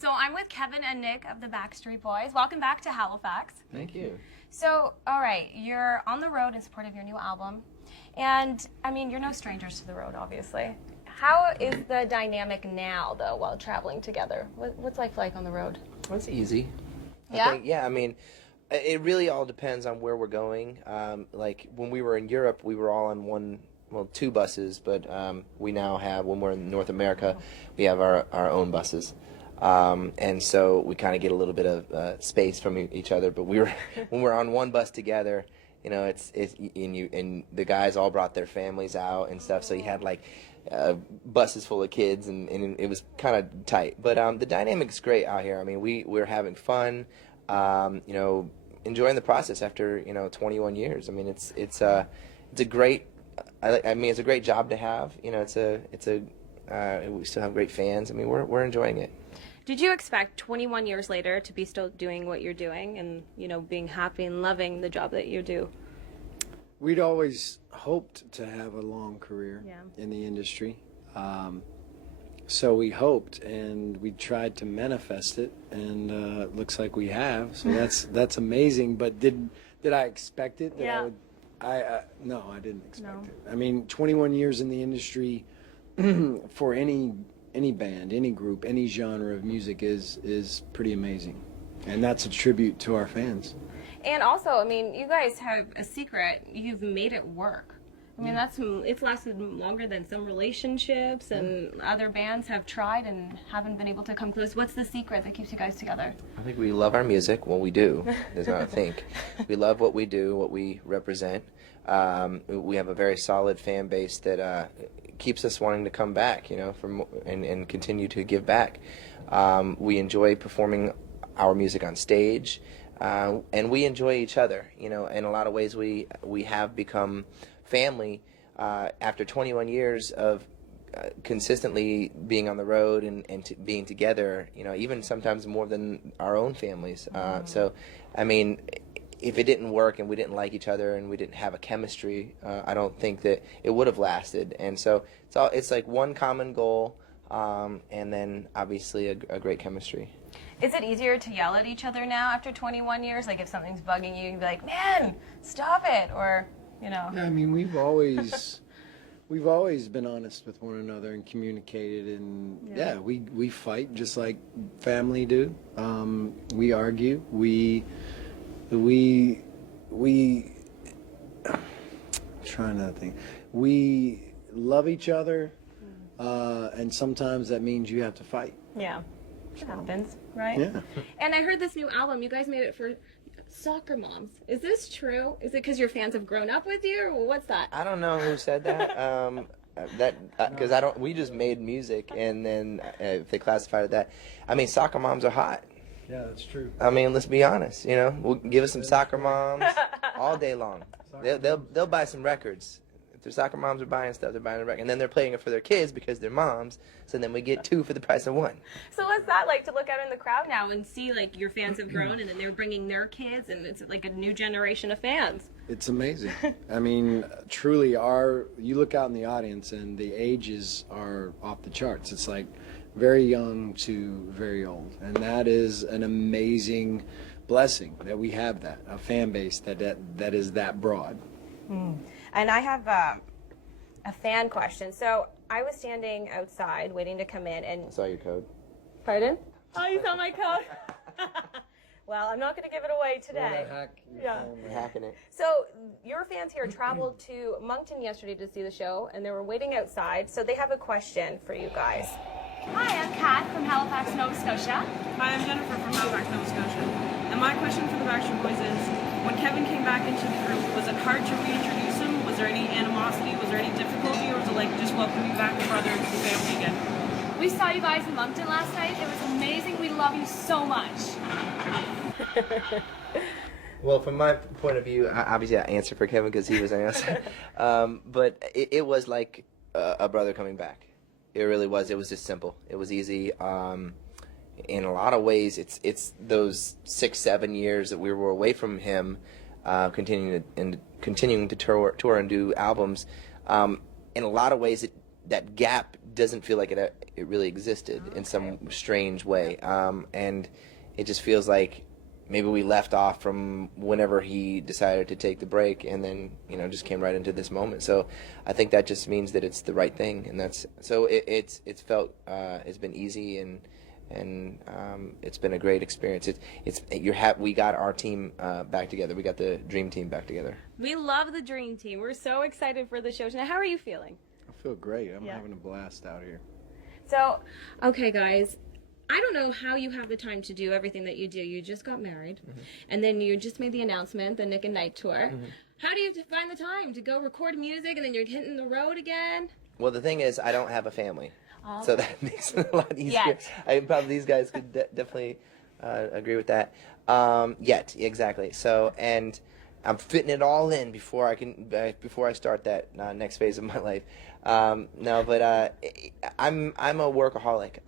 So I'm with Kevin and Nick of the Backstreet Boys. Welcome back to Halifax. Thank you. So, all right, you're on the road in support of your new album. And, I mean, you're no strangers to the road, obviously. How is the dynamic now, though, while traveling together? What's life like on the road? Well, it's easy. Yeah? I mean, it really all depends on where we're going. Like, when we were in Europe, we were all on two buses, but we now have, when we're in North America, we have our own buses. And so we kind of get a little bit of space from each other. But when we're on one bus together, you know, and the guys all brought their families out and stuff. So you had like buses full of kids, and it was kind of tight. But the dynamic's great out here. I mean, we're having fun, you know, enjoying the process after 21 years. I mean, it's a great. I mean, it's a great job to have. You know, we still have great fans. I mean, we're enjoying it. Did you expect 21 years later to be still doing what you're doing and, being happy and loving the job that you do? We'd always hoped to have a long career Yeah. in the industry. So we hoped, and we tried to manifest it, and it looks like we have. So that's amazing. But did I expect it? Yeah. No, I didn't expect No. it. I mean, 21 years in the industry for any band, any group, any genre of music is pretty amazing, and that's a tribute to our fans. And also, I mean, you guys have a secret. You've made it work. I mean, it's lasted longer than some relationships, and other bands have tried and haven't been able to come close. What's the secret that keeps you guys together? I think we love our music. Well, we do. There's not a think. We love what we do, what we represent. We have a very solid fan base that keeps us wanting to come back, and continue to give back. We enjoy performing our music on stage, and we enjoy each other. In a lot of ways, we have become family after 21 years of consistently being on the road and being together. Even sometimes more than our own families. So, I mean, if it didn't work and we didn't like each other and we didn't have a chemistry, I don't think that it would have lasted. And so it's like one common goal, and then obviously a great chemistry. Is it easier to yell at each other now after 21 years? Like if something's bugging you, you'd be like, man, stop it, or, Yeah, I mean, we've always been honest with one another and communicated, and we fight just like family do. We argue. We I'm trying to think. We love each other, and sometimes that means you have to fight. Yeah, it happens, right? Yeah. And I heard this new album, you guys made it for soccer moms. Is this true? Is it because your fans have grown up with you, or what's that? I don't know who said that. Because we just made music, and then if they classified it that, I mean, soccer moms are hot. Yeah, that's true. I mean, let's be honest. We'll give us some soccer moms all day long. They'll buy some records. If their soccer moms are buying stuff, they're buying a record, and then they're playing it for their kids because they're moms. So then we get two for the price of one. So what's that like to look out in the crowd now and see like your fans have grown, and then they're bringing their kids, and it's like a new generation of fans? It's amazing. I mean, truly, you look out in the audience, and the ages are off the charts. It's like very young to very old, and that is an amazing blessing that we have a fan base that is that broad. And I have a fan question. So I was standing outside waiting to come in, and I saw your code. Pardon? Oh, you saw my code? Well, I'm not going to give it away today. Yeah. We're hacking it. So your fans here traveled to Moncton yesterday to see the show, and they were waiting outside. So they have a question for you guys. Hi, I'm Kat from Halifax, Nova Scotia. Hi, I'm Jennifer from Halifax, Nova Scotia. And my question for the Backstreet Boys is, when Kevin came back into the group, was it hard to reintroduce him? Was there any animosity? Was there any difficulty? Or was it like just welcoming back the brother into the family again? We saw you guys in Moncton last night. It was amazing. We love you so much. Well, from my point of view, obviously I answer for Kevin because he was an answer. But it was like a brother coming back. It really was. It was just simple. It was easy. In a lot of ways, it's those 6-7 years that we were away from him, continuing to tour and do albums. In a lot of ways, that gap doesn't feel like it it really existed in some strange way. And it just feels like maybe we left off from whenever he decided to take the break, and then just came right into this moment. So I think that just means that it's the right thing, and that's so it's felt it's been easy, and it's been a great experience. We got our team back together. We got the dream team back together. We love the dream team. We're so excited for the show tonight. How are you feeling? I feel great. I'm having a blast out here. So, okay, guys. I don't know how you have the time to do everything that you do. You just got married, and then you just made the announcement, the Nick and Night tour. How do you find the time to go record music, and then you're hitting the road again? Well, the thing is, I don't have a family, so that makes it a lot easier. Probably these guys could definitely agree with that. Yet, exactly. So, and I'm fitting it all in before I start that next phase of my life. No, but I'm a workaholic.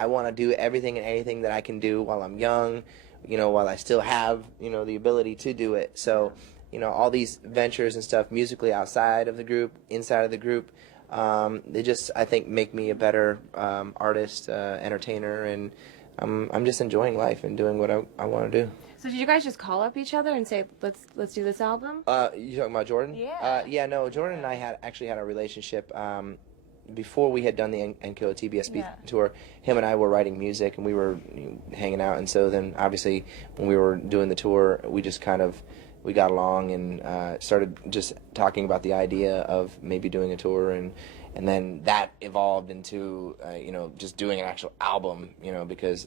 I want to do everything and anything that I can do while I'm young, while I still have, the ability to do it. So, all these ventures and stuff musically outside of the group, inside of the group, they just, I think, make me a better artist, entertainer, and I'm just enjoying life and doing what I want to do. So did you guys just call up each other and say, let's do this album? You talking about Jordan? Yeah. No, Jordan and I actually had a relationship before we had done the NKO TBSB tour. Him and I were writing music, and we were hanging out, and so then obviously when we were doing the tour, we just we got along and started just talking about the idea of maybe doing a tour, and then that evolved into just doing an actual album, because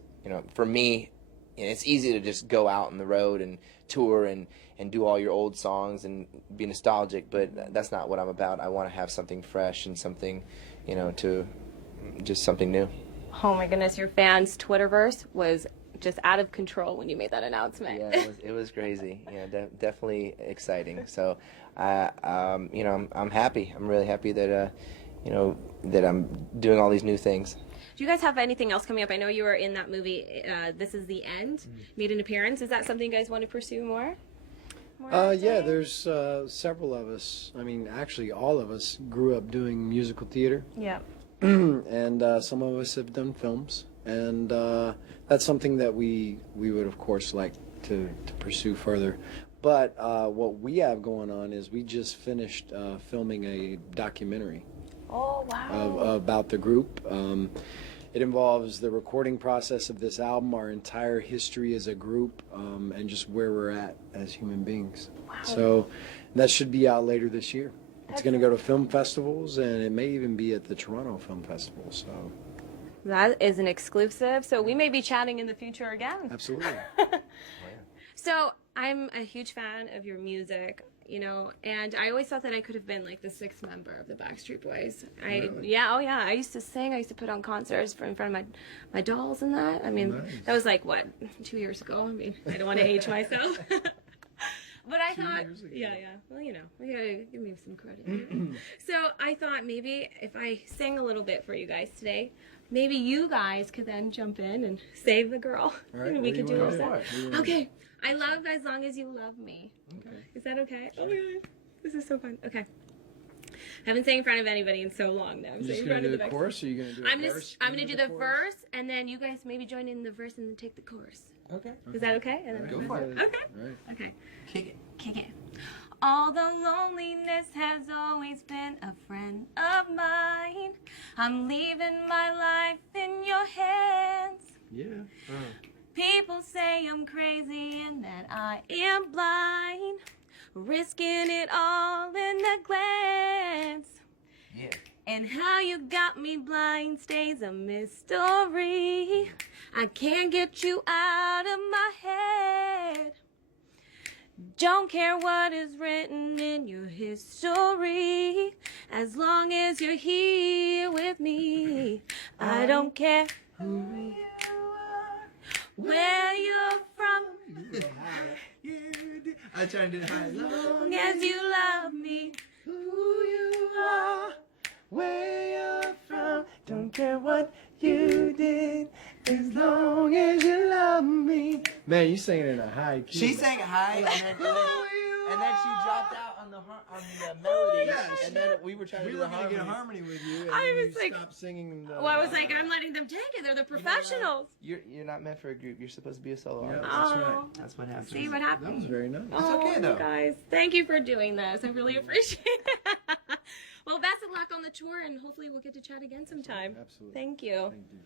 for me, it's easy to just go out on the road and tour and do all your old songs and be nostalgic, but that's not what I'm about. I want to have something fresh and something, just something new. Oh my goodness, your fans' Twitterverse was just out of control when you made that announcement. Yeah, it was crazy. Yeah, definitely exciting. So, I'm happy. I'm really happy that that I'm doing all these new things. Do you guys have anything else coming up? I know you were in that movie, This Is the End, made an appearance. Is that something you guys want to pursue more? Yeah, there's several of us. I mean, actually, all of us grew up doing musical theater. Yeah. And some of us have done films. And that's something that we would, of course, like to pursue further. But what we have going on is we just finished filming a documentary. Oh, wow. About the group. It involves the recording process of this album, our entire history as a group, and just where we're at as human beings. Wow. So that should be out later this year. It's going to go to film festivals, and it may even be at the Toronto Film Festival. So that is an exclusive. So we may be chatting in the future again. Absolutely. So I'm a huge fan of your music, and I always thought that I could have been like the sixth member of the Backstreet Boys. Really? I used to sing. I used to put on concerts in front of my dolls and that. I mean, Nice. That was like, 2 years ago? I mean, I don't want to age myself. But I thought, yeah. Well, you gotta give me some credit. So I thought maybe if I sing a little bit for you guys today, maybe you guys could then jump in and save the girl. All right, And we could do this. that. Okay. I love As Long As You Love Me. Okay. Is that okay? Oh my God. This is so fun. Okay. I haven't sang in front of anybody in so long now. You just going to do the chorus, or are you going to do a verse? I'm going to do the verse, and then you guys maybe join in the verse and then take the chorus. Okay. Is that okay? And then Go for it. Okay. All right. Okay. Kick it. Although loneliness has always been a friend of mine, I'm leaving my life in your hands. Yeah. People say I'm crazy and that I am blind, risking it all in a glance. Yeah. And how you got me blind stays a mystery. I can't get you out of my head. Don't care what is written in your history, as long as you're here with me. I don't care who you are, where you're from, I'm trying to do it high. as long as you love me. Who you are, where you're from, don't care what you did, as long as you love me. Man, you singing in a high key. She sang it high, and then she dropped out on the melody, Yeah, and then we were trying to We do were the going to harmony. get harmony with you, and I then was you like- stopped singing. Well, I was like, I'm letting them take it. They're the professionals. You're not meant for a group. You're supposed to be a solo Yeah, artist. that's Oh, right. That's what happens. see what That was happened. very nice. Oh, okay, though. you guys, thank you for doing this. I really appreciate it. Well, best of luck on the tour, and hopefully we'll get to chat again sometime. Absolutely. Thank you. Thank you.